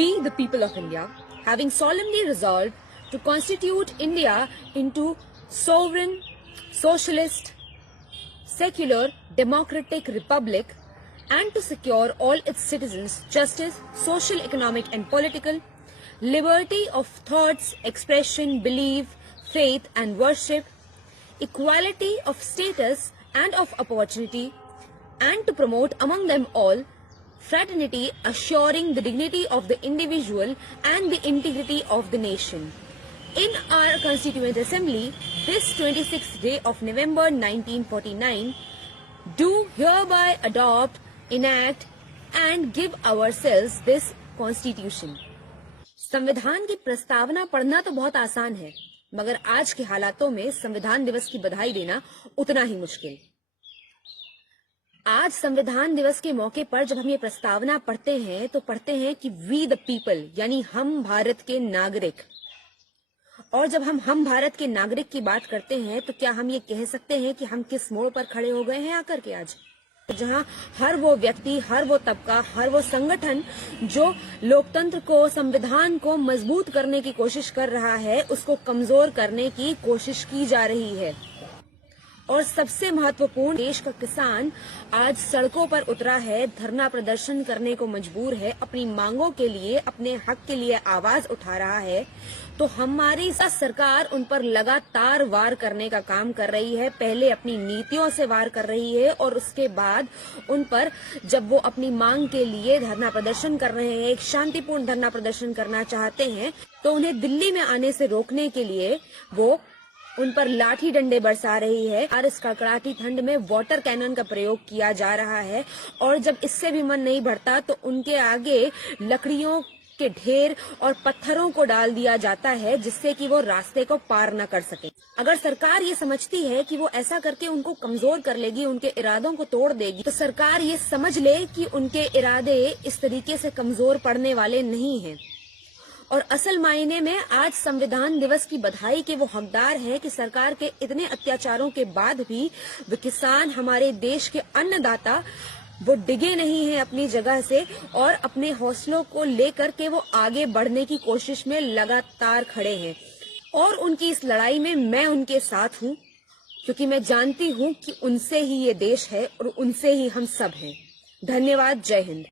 We, the people of India, having solemnly resolved to constitute India into sovereign, socialist, secular, democratic republic and to secure all its citizens justice, social, economic and political, liberty of thoughts, expression, belief, faith and worship, equality of status and of opportunity, and to promote among them all fraternity, assuring the dignity of the individual and the integrity of the nation. In our Constituent Assembly, this 26th day of November 1949, do hereby adopt, enact and give ourselves this Constitution. संविधान की प्रस्तावना पढ़ना तो बहुत आसान है, मगर आज के हालातों में संविधान दिवस की बधाई देना उतना ही मुश्किल। आज संविधान दिवस के मौके पर जब हम ये प्रस्तावना पढ़ते हैं तो पढ़ते हैं कि वी द पीपल, यानी हम भारत के नागरिक। और जब हम भारत के नागरिक की बात करते हैं तो क्या हम ये कह सकते हैं कि हम किस मोड़ पर खड़े हो गए हैं आकर के आज, जहां हर वो व्यक्ति, हर वो तबका, हर वो संगठन जो लोकतंत्र को, संविधान को मजबूत करने की कोशिश कर रहा है, उसको कमजोर करने की कोशिश की जा रही है। और सबसे महत्वपूर्ण, देश का किसान आज सड़कों पर उतरा है, धरना प्रदर्शन करने को मजबूर है, अपनी मांगों के लिए, अपने हक के लिए आवाज उठा रहा है। तो हमारी सरकार उन पर लगातार वार करने का काम कर रही है। पहले अपनी नीतियों से वार कर रही है और उसके बाद उन पर, जब वो अपनी मांग के लिए धरना प्रदर्शन कर रहे हैं, एक शांतिपूर्ण धरना प्रदर्शन करना चाहते हैं, तो उन्हें दिल्ली में आने से रोकने के लिए वो उन पर लाठी डंडे बरसा रही है और इस कड़कड़ाती ठंड में वाटर कैनन का प्रयोग किया जा रहा है। और जब इससे भी मन नहीं भरता तो उनके आगे लकड़ियों के ढेर और पत्थरों को डाल दिया जाता है, जिससे कि वो रास्ते को पार न कर सके। अगर सरकार ये समझती है कि वो ऐसा करके उनको कमजोर कर लेगी, उनके इरादों को तोड़ देगी, तो सरकार ये समझ ले कि उनके इरादे इस तरीके से कमजोर पड़ने वाले नहीं हैं। और असल मायने में आज संविधान दिवस की बधाई के वो हकदार हैं कि सरकार के इतने अत्याचारों के बाद भी वे किसान, हमारे देश के अन्नदाता, वो डिगे नहीं हैं अपनी जगह से और अपने हौसलों को लेकर के वो आगे बढ़ने की कोशिश में लगातार खड़े हैं। और उनकी इस लड़ाई में मैं उनके साथ हूं, क्योंकि मैं जानती हूं कि उनसे ही ये देश है और उनसे ही हम सब हैं। धन्यवाद। जय हिंद।